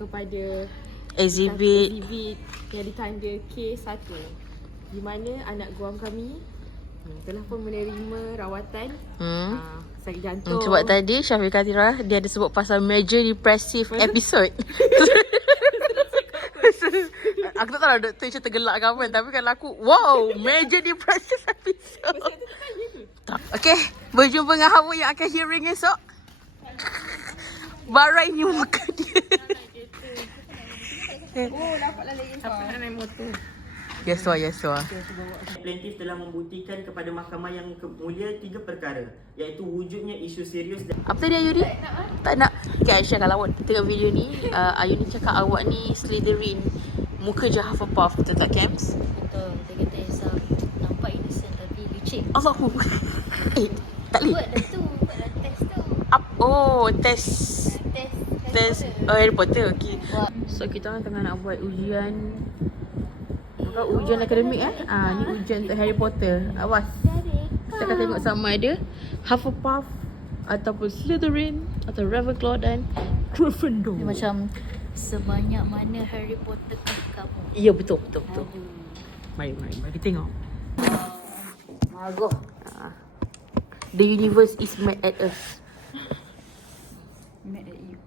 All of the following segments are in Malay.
kepada exhibit yang ditanda K1, di mana anak guam kami telah pun menerima rawatan sakit jantung. sebab tadi Syafiqah Tira dia ada sebut pasal major depressive episode. Aku tak tahu doktor macam tergelak ke apa, tapi kalau aku wow, major depressive episode. Okay, berjumpa dengan Hawa yang akan hearing esok. Barai ni muka dia. Oh, dapatlah lagi siapa nak naik motor. Yeswa. Plaintiff telah membuktikan kepada mahkamah yang mulia 3 perkara, iaitu wujudnya isu serius dan Apa tadi Ayuni? Tak nak. Okay Aisyah, kalau awak tengok video ni, Ayuni cakap awak ni Slytherin, muka je Hufflepuff, betul tak Camps? Betul, dia kata Elsa nampak innocent tapi licik. Allahu. Tak boleh. Buat dah test tu. Test Harry Potter. Okay. So kita orang tengah nak buat ujian. Bukan ujian akademik ni ujian untuk Harry Potter. Awas. Kita akan tengok sama ada Hufflepuff ataupun Slytherin atau Ravenclaw dan Gryffindor. Dia macam sebanyak mana Harry Potter ke kamu. Ya, betul. Mari kita tengok. Margoh. The universe is mad at us. Mad at you.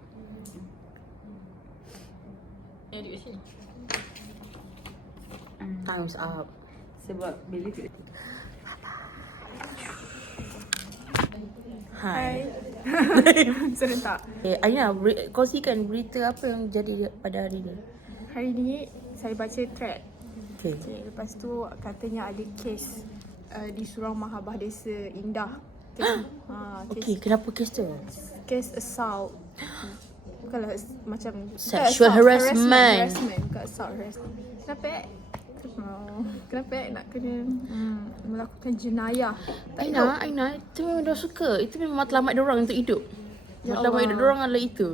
Time's up. Sebab bila tu. Hai. Serentak. Aina, kongsikan berita apa yang jadi pada hari ni. Hari ni saya baca thread. Okay. Lepas tu katanya ada kes di Surau Mahabah Desa Indah. Kes, Okay, kenapa kes tu? kes assault. Bukanlah macam Sexual harassment. Bukan assault harassment. Kenapa nak kena melakukan jenayah? Aina, itu memang dah suka. Itu memang matlamat diorang untuk hidup. Ya Matlamat Allah. hidup diorang adalah itu.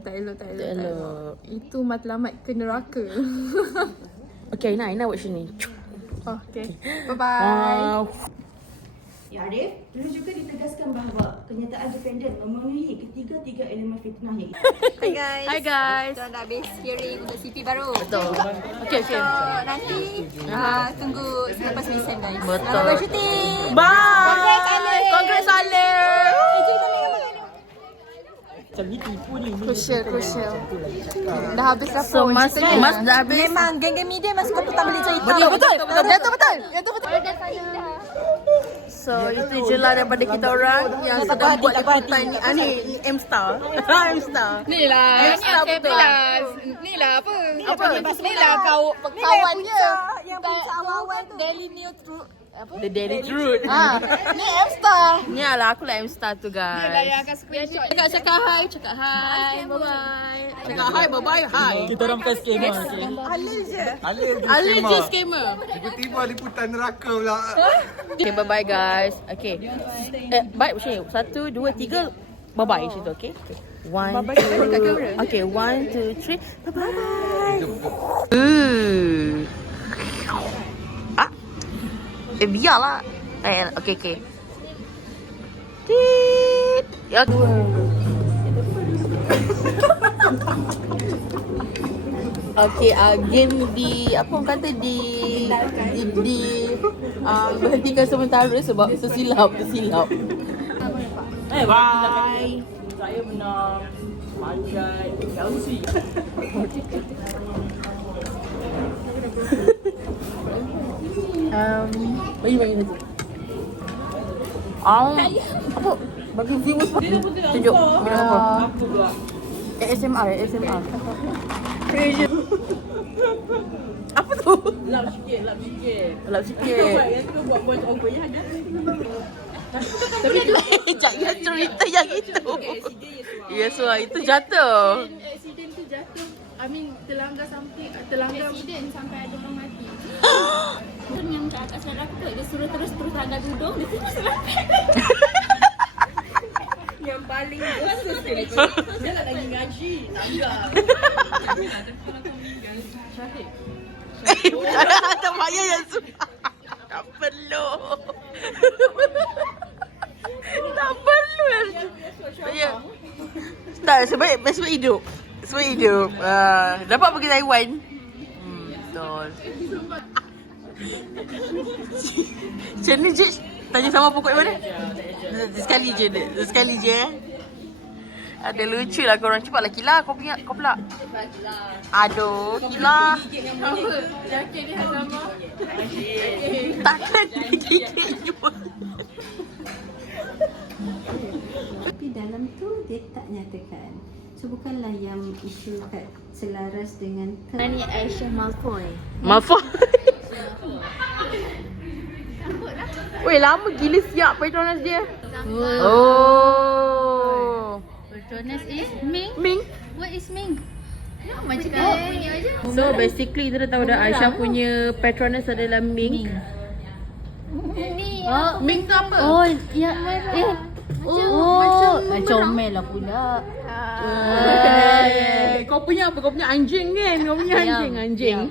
Tak elok. elok. Itu matlamat ke neraka. Okay, Aina buat sini. Okay. Bye-bye. Ya Arif, perlu juga ditegaskan bahawa kenyataan defendant memenuhi ketiga-tiga elemen fitnah yang Hi guys. Kita dah habis hearing untuk CP baru. Betul. Okay. So nanti tunggu selepas listen guys. Betul. Selamat syuting. Bye. Congrats Alif. macam ni tipu ni. Crucial. Dah habis lah So mas dah habis. Memang geng-geng media masuk ke petang boleh cerita. Betul. So itu je lah daripada kita orang yang sedang buat liputan ni M-Star. M-Star. Ni lah. M-Star betul. Ni lah apa? Ni lah kau kawan dia. Yang puncak awal tu. Daily News True. The Daily Truth. Ni M-Star. Ni lah aku lah M-Star tu Ni lah guys. yang akan screenshot. Cakap hi. Bye-bye. Cakap hi, bye-bye, hi. Kita orang bukan scammer. Alif je scammer. Tiba-tiba liputan neraka pula. Okay, bye-bye guys. Okay. Baik, Syed. 1, 2, 3. Bye-bye situ, okay? One, two. Okay, 1, 2, 3. Bye-bye. Biarlah. Okay. Tit. Ya. Okay, game di apa orang kata di berhentikan sementara sebab tersilap. Bye. Saya menang. Panjat Chelsea. Bagi nanti. Apa? Bagi viewers tunjuk. Apa? ASMR. Apa tu? Lap sikit. Lap sikit. Yang tu buat voice over ya ada. Tapi jangan cerita yang itu. Yeswa itu jatuh. Accident tu jatuh. I mean terlanggar accident sampai ada orang mati. Yang kat atas dada aku tu dia suruh terus langgar duduk. Dia terus langgar. Yang paling dosa sekali. Dia nak lagi ngaji. Langgar. Syahid. Ada Maya yang suka. Tak perlu. Tak perlu. Ya. Tak, sebab hidup. Semua hidup. Dapat pergi Taiwan. Betul. Macam mana je? Tanya sama pokok mana? Sekali je. Ada lucu lah korang. Cepatlah Kila. Kau pula. Aduh, Kila. Apa? Yakin dia sama? Takkan dia gigit you. Tapi dalam tu dia tak nyatakan. So bukanlah yang isu kat selaras dengan Ni Aisyah Malfoy. Malfoy. Weh, lama gila siap Patronus dia. Oh. Patronus is Ming. Ming. What is Ming? Macam kau punya aja. So basically kita dah tahu dah Aisyah punya Patronus adalah Ming. Ni. Ming tu apa? Oh, ya. Comel lah pula. Kau punya apa? Kau punya anjing kan? Kau punya anjing.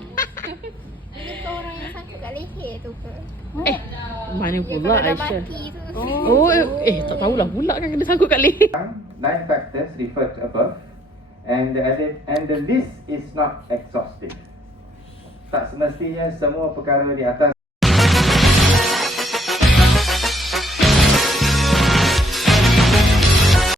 Kau orang yang sangkut kat leher tu ke? Mana pula Aisyah? Mati tu. Tak tahulah pula kan kena sangkut kat leher. 9 factors referred above, and the list is not exhaustive. Tak semestinya semua perkara di atas